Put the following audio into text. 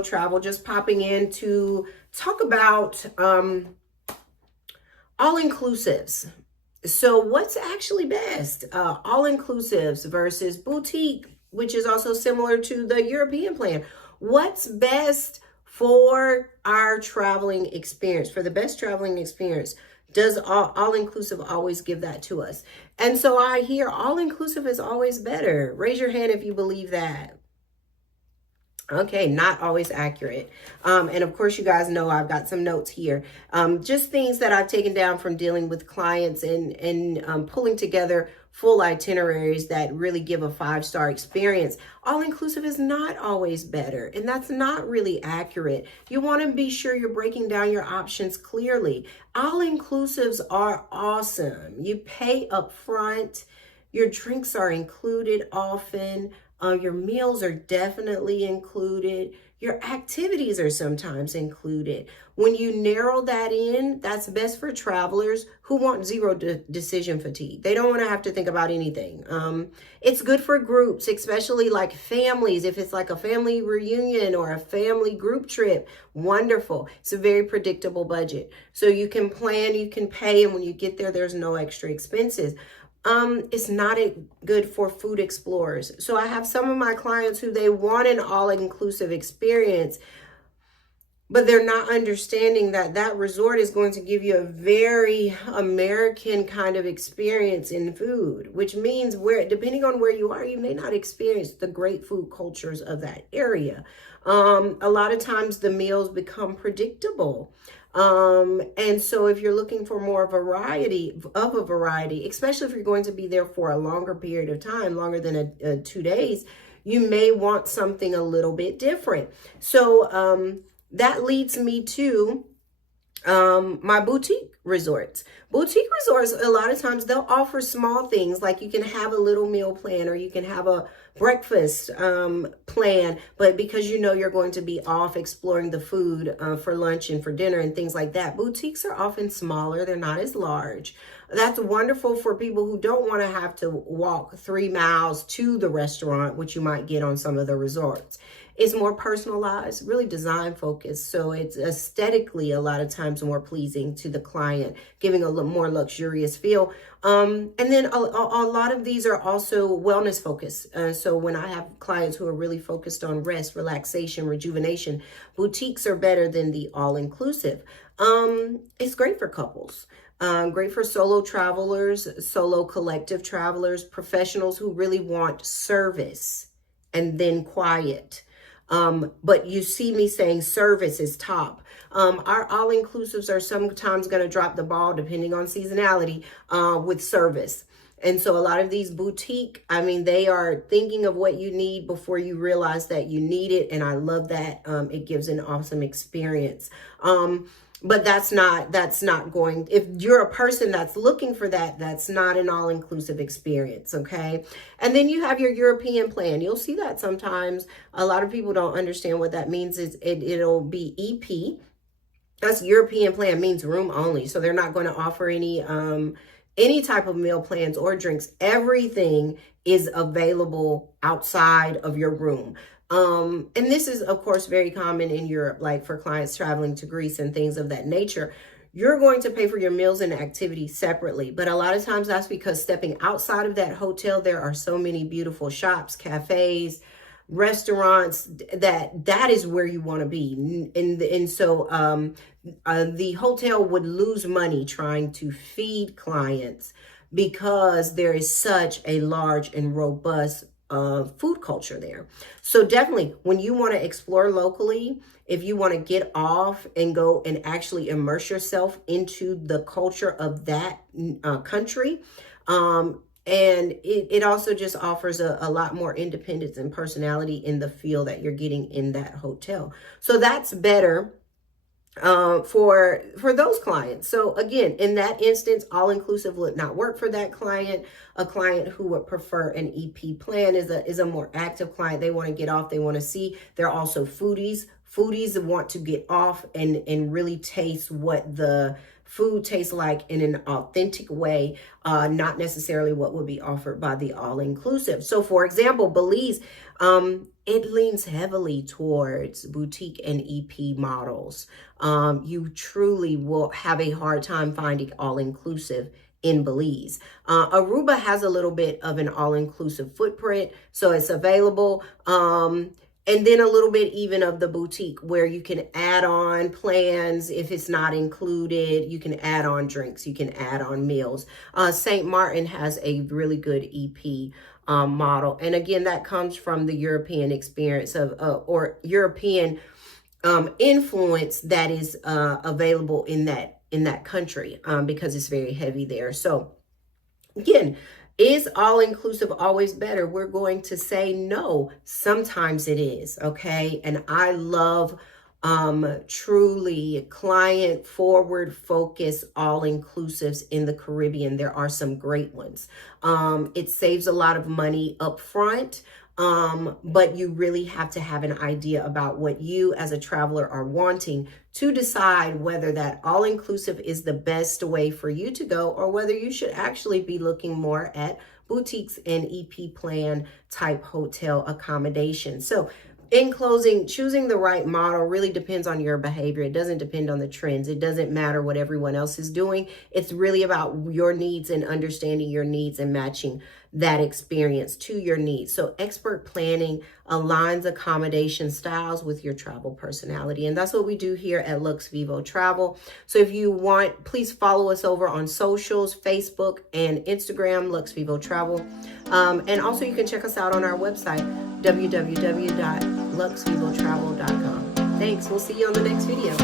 Solo Travel, just popping in to talk about all-inclusives. So what's actually best? All-inclusives versus boutique, which is also similar to the European plan. What's best for our traveling experience, for the best traveling experience? Does all-inclusive always give that to us? And so I hear all-inclusive is always better. Raise your hand if you believe that. Okay, not always accurate. And of course, you guys know I've got some notes here. Just things that I've taken down from dealing with clients and pulling together full itineraries that really give a 5-star experience. All-inclusive is not always better, and that's not really accurate. You want to be sure you're breaking down your options clearly. All-inclusives are awesome. You pay up front. Your drinks are included often. Your meals are definitely included. Your activities are sometimes included. When you narrow that in, that's best for travelers who want zero decision fatigue. They don't want to have to think about anything. It's good for groups, especially like families. If it's like a family reunion or a family group trip, wonderful. It's a very predictable budget. So you can plan, you can pay, and when you get there, there's no extra expenses. It's not good for food explorers. So I have some of my clients who they want an all-inclusive experience, but they're not understanding that that resort is going to give you a very American kind of experience in food, which means depending on where you are, you may not experience the great food cultures of that area. A lot of times the meals become predictable. And so if you're looking for more variety, especially if you're going to be there for a longer period of time, longer than 2 days, you may want something a little bit different. So, that leads me to my boutique resorts. Boutique resorts, a lot of times they'll offer small things like you can have a little meal plan or you can have a breakfast plan, but because you know you're going to be off exploring the food for lunch and for dinner and things like that, boutiques are often smaller. They're not as large. That's wonderful for people who don't want to have to walk 3 miles to the restaurant, which you might get on some of the resorts. It's more personalized, really design focused. So it's aesthetically a lot of times more pleasing to the client, giving a more luxurious feel. And then a lot of these are also wellness focused. So when I have clients who are really focused on rest, relaxation, rejuvenation, boutiques are better than the all-inclusive. It's great for couples. Great for solo travelers, solo collective travelers, professionals who really want service and then quiet. But you see me saying service is top. Our all-inclusives are sometimes going to drop the ball depending on seasonality with service. And so a lot of these boutique, I mean, they are thinking of what you need before you realize that you need it. And I love that. It gives an awesome experience. But that's not going, if you're a person that's looking for that, that's not an all-inclusive experience, okay? And then you have your European plan. You'll see that sometimes. A lot of people don't understand what that means. It'll be EP. That's European plan, means room only. So they're not going to offer any type of meal plans or drinks. Everything is available outside of your room. And this is, of course, very common in Europe, like for clients traveling to Greece and things of that nature. You're going to pay for your meals and activities separately. But a lot of times that's because stepping outside of that hotel, there are so many beautiful shops, cafes, restaurants, that is where you want to be. And so the hotel would lose money trying to feed clients because there is such a large and robust food culture there. So definitely when you want to explore locally, if you want to get off and go and actually immerse yourself into the culture of that country, and it also just offers a lot more independence and personality in the feel that you're getting in that hotel. So that's better for those clients. So again, in that instance, all-inclusive would not work for that client. A client who would prefer an EP plan is a more active client. They want to get off. They want to see. They're also foodies. Foodies want to get off and really taste what the food tastes like in an authentic way, not necessarily what would be offered by the all-inclusive. So for example, Belize, it leans heavily towards boutique and EP models. You truly will have a hard time finding all-inclusive in Belize. Aruba has a little bit of an all-inclusive footprint, so it's available. And then a little bit even of the boutique where you can add on plans. If it's not included, you can add on drinks, you can add on meals. St. Martin has a really good EP model. And again, that comes from the European experience of or European influence that is available in that country, because it's very heavy there. So again, is all-inclusive always better? We're going to say no. Sometimes it is, okay? And I love truly client forward focus all-inclusives in the Caribbean. There are some great ones. It saves a lot of money up front. But you really have to have an idea about what you as a traveler are wanting to decide whether that all-inclusive is the best way for you to go, or whether you should actually be looking more at boutiques and EP plan type hotel accommodations. So in closing, choosing the right model really depends on your behavior. It doesn't depend on the trends. It doesn't matter what everyone else is doing. It's really about your needs and understanding your needs and matching that experience to your needs. So expert planning aligns accommodation styles with your travel personality. And that's what we do here at Lux Vivo Travel. So if you want, please follow us over on socials, Facebook and Instagram, Lux Vivo Travel. And also you can check us out on our website, www.luxvivotravel.com. Thanks. We'll see you on the next video.